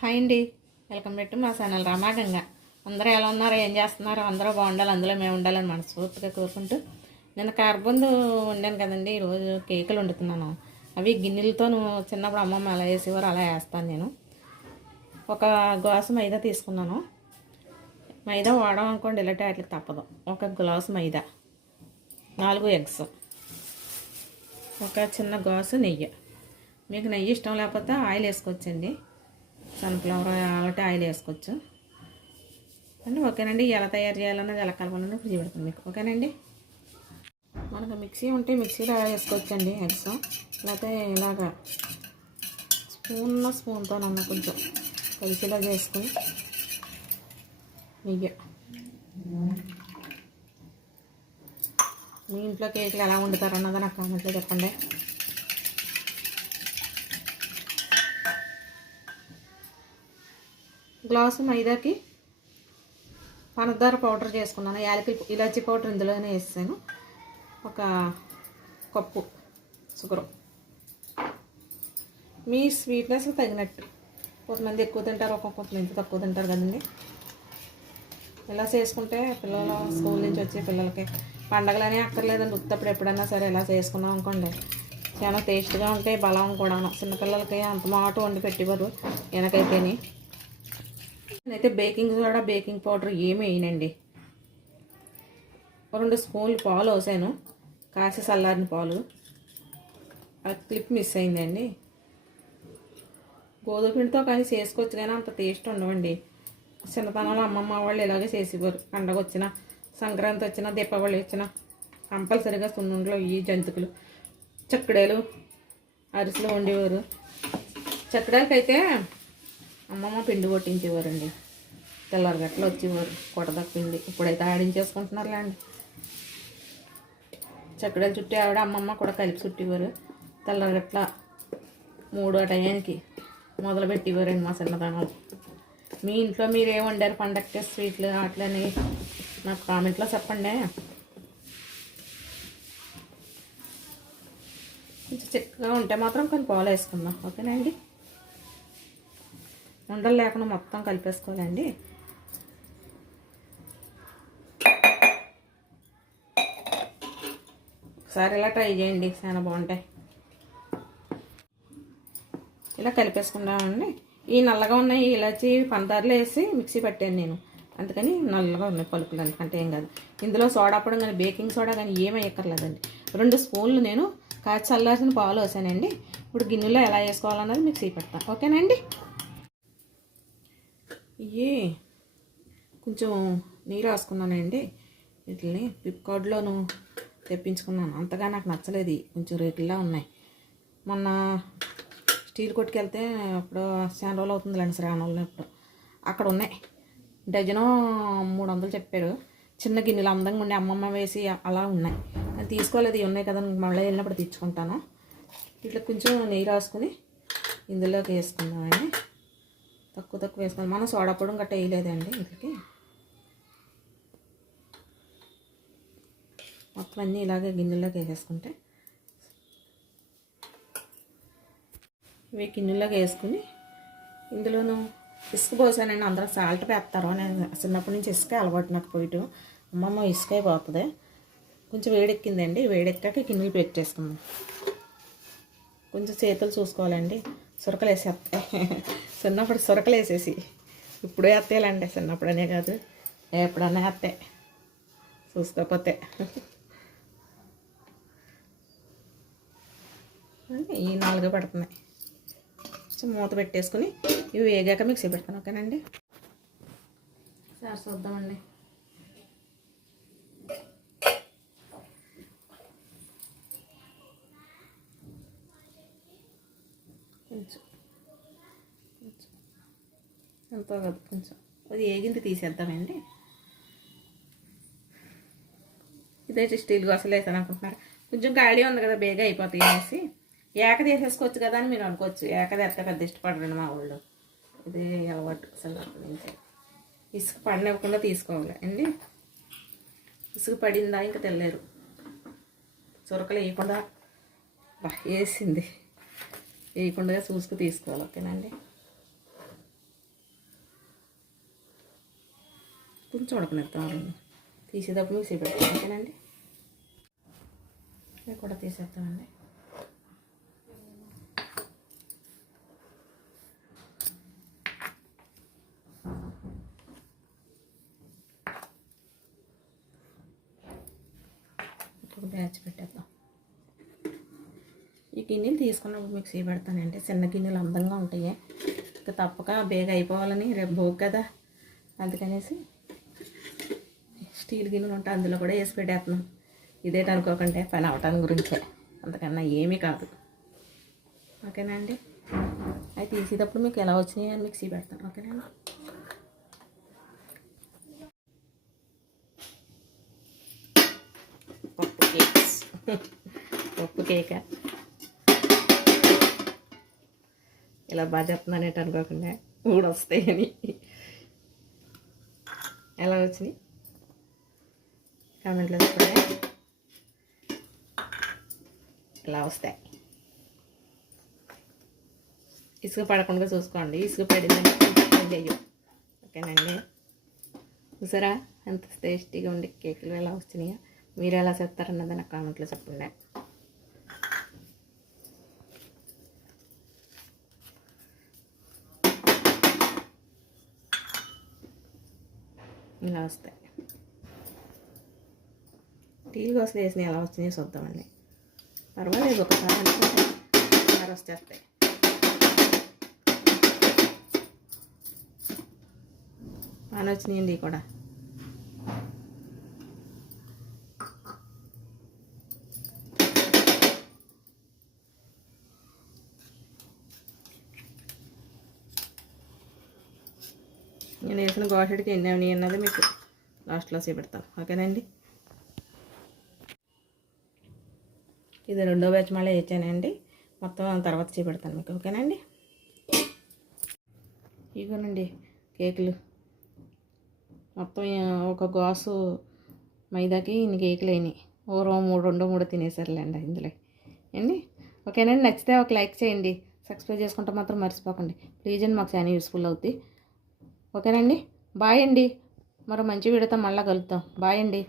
Hi అండి. Welcome back to మా channel Ramaganga అందరూ ఎలా ఉన్నారో? ఏం చేస్తున్నారో? అందరూ బాగుండాలి. అందులో మేము ఉండాలని మనస్ఫూర్తిగా కోరుకుంటూ. నేను కారబందు వండాను కదండి. ఈరోజు కేకులు వండుతున్నాను. అవి గిన్నెలతో చిన్నప్పుడు అమ్మమ్మ అలా వేసేవారు అలా వేస్తాను నేను. ఒక గ్లాసు మైదా తీసుకున్నాను. మైదా వాడడం అనుకోండి ఇలాంటి వాటికి తప్పదు. ఒక గ్లాసు మైదా. నాలుగు ఎగ్స్. ఒక చిన్న గ్లాసు నెయ్యి. మీకు నెయ్యి ఇష్టం లేకపోతే ఆయిల్ వేసుకోవచ్చండి. సన్ఫ్లవర్ ఆల్రెడీ ఆయిల్ వేసుకోవచ్చు. అండి ఓకేనండి. ఎలా తయారు చేయాలన్నది ఎలా కలపాలన్నది ఇప్పుడు చూపెడతాను మీకు. ఓకేనండి? మనకు మిక్సీ ఉంటే మిక్సీలో వేసుకోవచ్చండి? ఎగ్స్. లేకపోతే ఇలాగా స్పూన్ నన్న కొంచెం కలిసిలా చేసుకుని నెయ్యి. మీ ఇంట్లో కేకులు ఎలా వండుతారన్నది నాకు కామెంట్లో చెప్పండి. గ్లాసు మైదాకి పనదార పౌడర్ చేసుకున్నాను. యాలకులు ఇలాచీ పౌడర్ ఇందులోనే వేసాను. ఒక కప్పు షుగరు మీ స్వీట్నెస్ తగినట్టు. కొంతమంది ఎక్కువ తింటారు ఒక కొంతమంది తక్కువ తింటారు కదండి. ఇలా చేసుకుంటే పిల్లలు స్కూల్ నుంచి వచ్చే పిల్లలకి పండగలనే అక్కర్లేదండి. ఉత్తప్పుడు ఎప్పుడన్నా సరే ఇలా చేసుకున్నాం అనుకోండి. చాలా టేస్ట్గా ఉంటాయి బలం కూడాను. చిన్నపిల్లలకి అంత మాట వండి పెట్టేవారు వెనకైతేనే. నేనైతే బేకింగ్ సోడా బేకింగ్ పౌడర్ ఏమి వేయనండి. రెండు స్పూన్లు పాలు వేసాను కాసి చల్లారిన పాలు. ఆ క్లిప్ మిస్ అయిందండి. గోధుమ పిండితో కానీ చేసుకోవచ్చు కానీ అంత టేస్ట్ ఉండవండి. చిన్నతనంలో అమ్మమ్మ వాళ్ళు ఇలాగే చేసేవారు. పండగ వచ్చిన సంక్రాంతి వచ్చిన దీపావళి వచ్చిన కంపల్సరిగా సున్నుండలో ఈ జంతుకులు చక్కడేలు అరిసెలు వండేవారు. చక్కడాలకైతే అమ్మమ్మ పిండి కొట్టించేవారండి. తెల్లారి గట్ల వచ్చేవారు కొట్టదక్క పిండి. ఇప్పుడైతే ఆడించేసుకుంటున్నారులే అండి చక్కడాలు చుట్టి ఆవిడ అమ్మమ్మ కూడా కలిపి చుట్టేవారు. తెల్లారి గట్ల మూడో టయానికి మొదలు పెట్టేవారండి మా చిన్నతనంలో మీ ఇంట్లో మీరు ఏమి వండారు పండక్కి స్వీట్లు అట్లని నాకు కామెంట్లో చెప్పండి. కొంచెం చిక్కగా ఉంటే మాత్రం కొన్ని పాలు వేసుకుందాం. అండి? ఉండలు లేకుండా మొత్తం కలిపేసుకోవాలండి. ఒకసారి ఇలా ట్రై చేయండి చాలా బాగుంటాయి. ఇలా కలిపేసుకుందామండి. ఈ నల్లగా ఉన్నాయి ఇలాచి పందార్లు వేసి మిక్సీ పట్టాను నేను. అందుకని నల్లగా ఉన్నాయి పలుకులు ఎందుకంటే ఏం కాదు. ఇందులో సోడా పొడి కానీ బేకింగ్ సోడా కానీ ఏమీ ఎక్కర్లేదండి రెండు స్పూన్లు నేను కాచి చల్లాల్సిన పాలు వేసానండి. ఇప్పుడు గిన్నెలో ఎలా వేసుకోవాలన్నది మిక్సీ పెడతాను ఓకేనండి ఇవి కొంచెం నీరు రాసుకున్నానండి. వీటిని ఫ్లిప్కార్ట్లోను తెప్పించుకున్నాను. అంతగా నాకు నచ్చలేదు కొంచెం రేట్లా ఉన్నాయి. మొన్న స్టీల్ కొట్టుకెళ్తే అప్పుడు చాలా రోజులు అవుతుంది లేండి శ్రావణంలో ఇప్పుడు. అక్కడ ఉన్నాయి. డజను మూడు వందలు చెప్పారు. చిన్న గిన్నెలు అందంగా ఉండే అమ్మమ్మ వేసి అలా ఉన్నాయి. అది తీసుకోలేదు ఇవి ఉన్నాయి కదా మళ్ళీ వెళ్ళినప్పుడు తెచ్చుకుంటాను. ఇట్లా కొంచెం నెయ్యి రాసుకుని ఇందులోకి వేసుకుందామండి. తక్కువ తక్కువ వేసుకోవాలి మనం సోడా గట్ట వేయలేదండి ఇంటికి మొత్తం అన్నీ ఇలాగే గిన్నెలోకి వేసేసుకుంటే. ఇవి గిన్నెలోకి వేసుకుని ఇందులోనూ ఇసుక పోసానండి అందరూ సాల్ట్ పెడతారు నేను చిన్నప్పటి నుంచి ఇసుక అలవాటు నాకు పోయటం. అమ్మమ్మ ఇసుక అయిపోతుంది కొంచెం వేడెక్కిందండి వేడెక్కాక గిన్నెలు పెట్టేసుకుందాం. కొంచెం చేతులు చూసుకోవాలండి సురకలు వేసేస్తాయి చిన్నప్పుడు సొరకలు వేసేసి ఇప్పుడే అత్తేలండి చిన్నప్పుడనే కాదు. ఎప్పుడన్నా వేస్తాయి చూసుకోకపోతే ఈ నాలుగు పడుతున్నాయి. కొంచెం మూత పెట్టేసుకుని ఇవి వేగాక మిక్సీ పెడతాను ఓకేనండి? సార్ చూద్దామండి కొంచెం కొంచెం ఎంతో కాదు కొంచెం అది ఏగింది తీసేద్దామండి. ఇదైతే స్టీల్ గోసలు వేసాను అనుకుంటున్నారు కొంచెం ఖాళీ ఉంది కదా బేగా అయిపోతాయి అనేసి. ఏక తీసేసుకోవచ్చు కదా అని మీరు అనుకోవచ్చు. ఏక తెస్తే పెద్ద ఇష్టపడరండి మా వాళ్ళు ఇదే అలవాటు అసలు నుంచి ఇసుక పడినివ్వకుండా తీసుకోవాలి అండి. ఇసుక పడిందా ఇంకా తెల్లేరు చురకలు వేయకుండా వేసింది. వేయకుండా చూసుకు తీసుకోవాలి ఓకేనండి కొంచెం ఉడకనిద్దాం తీసేటప్పుడు మిక్సీ పెడతాం ఓకేనండి? ఇవి కూడా తీసేద్దామండి. ఇప్పుడు బ్యాచ్ పెట్టేద్దాం. ఈ గిన్నెలు తీసుకున్నప్పుడు మిక్సీ పెడతానండి. చిన్న గిన్నెలు అందంగా ఉంటాయి. ఇక తప్పక బేగ అయిపోవాలని రేపు భోగ్ కదా. అందుకనేసి స్టీల్ గిన్నెలు ఉంటే అందులో కూడా వేసి పెట్టేస్తున్నాం. ఇదేట అనుకోకుండా పని అవటానికి గురించే. అంతకన్నా ఏమీ కాదు. ఓకేనా అండి? అవి తీసేటప్పుడు మీకు ఎలా వచ్చినాయి అని మిక్సీ పెడతాను. ఓకేనా అండి? పప్పు కేక్స్. పప్పు కేక? ఇలా బాగా చెప్తున్నానేట అనుకోకుండా ఊడొస్తాయని. ఎలా వచ్చినాయి? కామెంట్లో చెప్పండి. ఇలా వస్తాయి. ఇసుక పడకుండా చూసుకోండి. ఇసుక పడిందంటే కొంచెం ఓకేనండి. చూసారా? ఎంత టేస్టీగా ఉండి కేకులు ఎలా వచ్చినాయో. మీరు ఎలా చెప్తారన్నది నాకు కామెంట్లో చెప్పండి. ఇలా వస్తాయి. టీలు కోసం వేసిన ఎలా వచ్చినాయో చూద్దామండి పర్వాలేదు ఒకసారి అనుకుంటే ఒకసారి వచ్చేస్తాయి బాగా వచ్చినాయండి కూడా నేను వేసిన గోషడికి ఎన్ని అవి అన్నది మీకు లాస్ట్లో చూపెడతాను ఓకేనండి ఇది రెండో బ్యాచ్ మళ్ళీ వేసానండి మొత్తం తర్వాత చేపెడతాను మీకు ఓకేనండి? ఇగోనండి కేకులు. మొత్తం ఒక గ్లాసు మైదాకి ఇన్ని కేకులు అయినాయి. ఓ రో మూడు రెండో మూడో తినేసారులేండి ఇందులో. అండి ఓకేనండి నచ్చితే ఒక లైక్ చేయండి. సబ్స్క్రైబ్ చేసుకుంటే మాత్రం మర్చిపోకండి. ప్లీజ్ అండి మాకు చాలా యూస్ఫుల్ అవుద్ది. ఓకేనండి? బాయ్ అండి. మరో మంచి వీడియోతో మళ్ళీ కలుద్దాం. బాయ్ అండి.